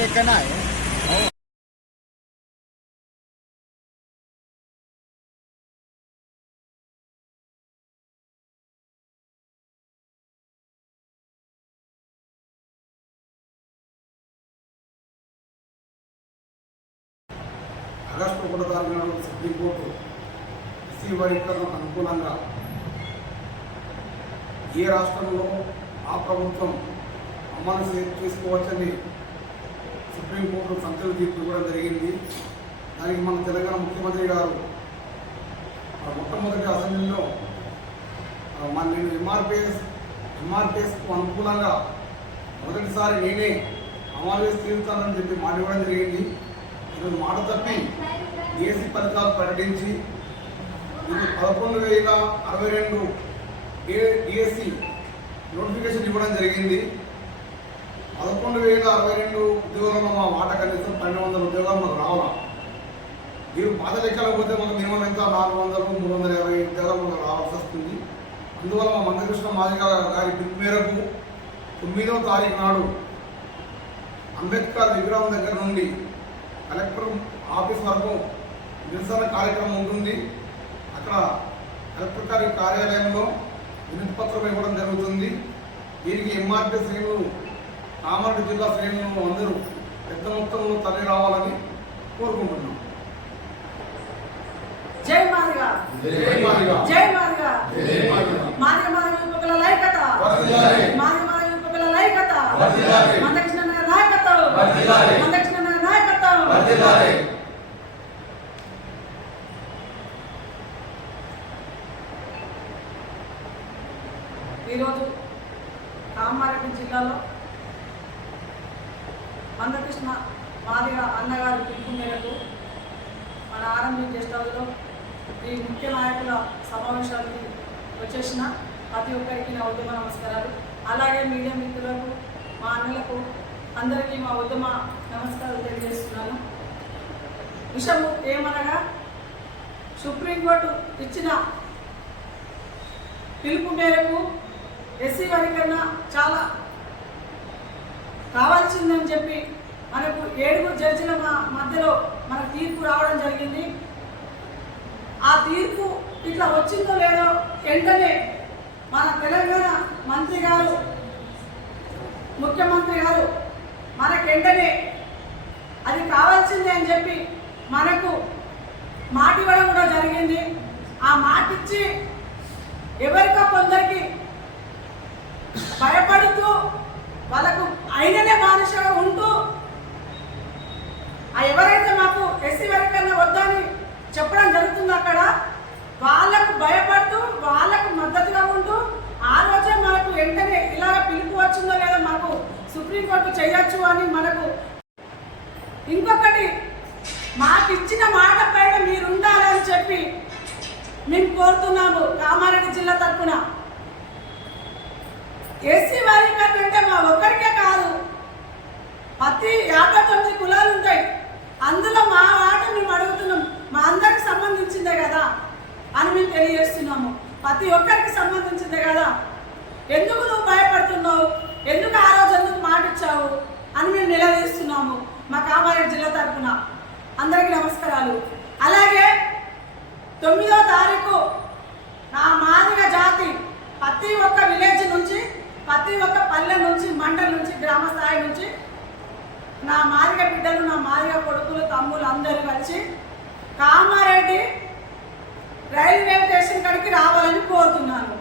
देखना है ఆగస్టు ఒకటో తారీఖు నాడు సుప్రీంకోర్టు ఎస్సీ వర్గీకరణకు అనుకూలంగా ఏ రాష్ట్రంలో ఆ ప్రభుత్వం అమలు చే- చేసుకోవచ్చని సుప్రీంకోర్టు సంచలన తీర్పు ఇవ్వడం జరిగింది. దానికి మన తెలంగాణ ముఖ్యమంత్రి గారు ఆ మొట్టమొదటి అసెంబ్లీలో మన నేను ఎంఆర్పిఎస్ ఎంఆర్పిఎస్కు అనుకూలంగా మొదటిసారి నేనే అమలు చేసి తీరుతానని చెప్పి మాట ఇవ్వడం జరిగింది. ఈరోజు మాట తప్పి ఏసీ ఫలితాలు ప్రకటించి ఇది పదకొండు వేల అరవై రెండు డిఎస్సి నోటిఫికేషన్ ఇవ్వడం జరిగింది. పదకొండు వేల అరవై రెండు ఉద్యోగాల్లో మా మాట కనీసం పన్నెండు వందల ఉద్యోగాలు మాకు రావాలా? మీరు పాత లెక్కలకు పోతే మాకు మినిమం ఎంత? నాలుగు వందలు మూడు వందల యాభై ఉద్యోగాలు మాకు రావాల్సి వస్తుంది. అందువల్ల మా మందకృష్ణ మాదిగా గారి పిలుపు మేరకు తొమ్మిదవ తారీఖు నాడు అంబేద్కర్ విగ్రహం దగ్గర నుండి కలెక్టర్ ఆఫీస్ వరకు నిరసన కార్యక్రమం ఉంటుంది. అక్కడ కలెక్టర్ గారి కార్యాలయంలో వినతిపత్రం ఇవ్వడం జరుగుతుంది. దీనికి ఎంఆర్పీ శ్రేణులు కామారెడ్డి జిల్లా శ్రేణులు అందరూ పెద్ద మొత్తంలో తరలి రావాలని కోరుకుంటున్నాం జై మాదిగా జై మాదిగ. జై మాదిగా జై మాదిగ. మాదిగ మాదిగ యువకుల లైకత వర్ధిల్లాలి. మాదిగ మాదిగ యువకుల లైకత వర్ధిల్లాలి. మందకృష్ణ నగర్ నాయకత్వం వర్ధిల్లాలి. మందకృష్ణ నగర్ నాయకత్వం ఈరోజు కామారెడ్డి జిల్లాలో మందకృష్ణ మాదిగ అన్నగారి పిలుపు మేరకు మన ఆర్ఎంబీ గెస్ట్ హౌస్లో ఈ ముఖ్య నాయకుల సమావేశానికి వచ్చేసిన ప్రతి ఒక్కరికి నా ఉద్యమ నమస్కారాలు. అలాగే మీడియా మిత్రులకు మా అన్నలకు అందరికీ మా ఉద్యమ నమస్కారాలు తెలియజేస్తున్నాను. విషయం ఏమనగా సుప్రీంకోర్టు ఇచ్చిన పిలుపు మేరకు ఎస్సీ కన్నా చాలా కావాల్సిందని చెప్పి మనకు ఏడుగురు జడ్జిల మధ్యలో మన తీర్పు రావడం జరిగింది. ఆ తీర్పు ఇట్లా వచ్చిందో లేదో వెంటనే మన తెలంగాణ మంత్రి గారు ముఖ్యమంత్రి గారు మనకు వెంటనే అది కావాల్సిందే అని చెప్పి మనకు మాట ఇవ్వడం కూడా జరిగింది. ఆ మాట ఇచ్చి ఎవరికో కొందరికి భయపడుతూ వాళ్ళకు అయిననే బానిసగా ఉంటూ ఎవరైతే మాకు ఎస్సీ వర్గీకరణ వద్దని చెప్పడం జరుగుతుందో అక్కడ వాళ్ళకు భయపడుతూ వాళ్ళకు మద్దతుగా ఉంటూ ఆ రోజే మనకు వెంటనే ఇలా పిలుపు వచ్చిందో లేదో మాకు సుప్రీంకోర్టు చేయొచ్చు అని మనకు ఇంకొకటి మాకు ఇచ్చిన మాట పైన మీరు ఉండాలని చెప్పి మేము కోరుతున్నాము కామారెడ్డి జిల్లా తరఫున ఎస్సీ వారి అంటే మా ఒక్కరికే కాదు ప్రతి యాభై తొమ్మిది కులాలు ఉంటాయి అందులో మా వాట మేము అడుగుతున్నాం. మా అందరికి సంబంధించిందే కదా అని మేము తెలియజేస్తున్నాము. ప్రతి ఒక్కరికి సంబంధించిందే కదా. ఎందుకు నువ్వు భయపడుతున్నావు? ఎందుకు ఆ రోజు ఎందుకు మాట ఇచ్చావు? అని మేము నిలదీస్తున్నాము మా కామారెడ్డి జిల్లా తరఫున. అందరికీ నమస్కారాలు. అలాగే తొమ్మిదో తారీఖు నా మాదిగ జాతి ప్రతి ఒక్క విలేజ్ నుంచి ప్రతి ఒక్క పల్లె నుంచి మండల నుంచి గ్రామ స్థాయి నుంచి నా మాదిగ బిడ్డలు నా మాదిగ కొడుకులు తమ్ములు అందరూ కలిసి కామారెడ్డి రైల్వే స్టేషన్ కాడికి రావాలని కోరుతున్నాను.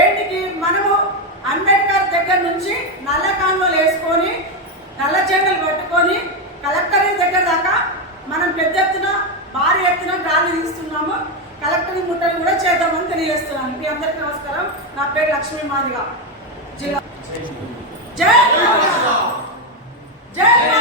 ఏంటికి మనము అంబేద్కర్ దగ్గర నుంచి నల్ల కాన్వలు వేసుకొని నల్ల జెండలు పట్టుకొని కలెక్టరీ దగ్గర దాకా మనం పెద్ద ఎత్తున భారీ ఎత్తున గాలి తీస్తున్నాము కలెక్టరీ ముట్టడి కూడా చేద్దామని తెలియజేస్తున్నాను. మీ అందరికీ నమస్కారం. నా పేరు లక్ష్మీ మాదిగా. జిల్లా జై మాదిగా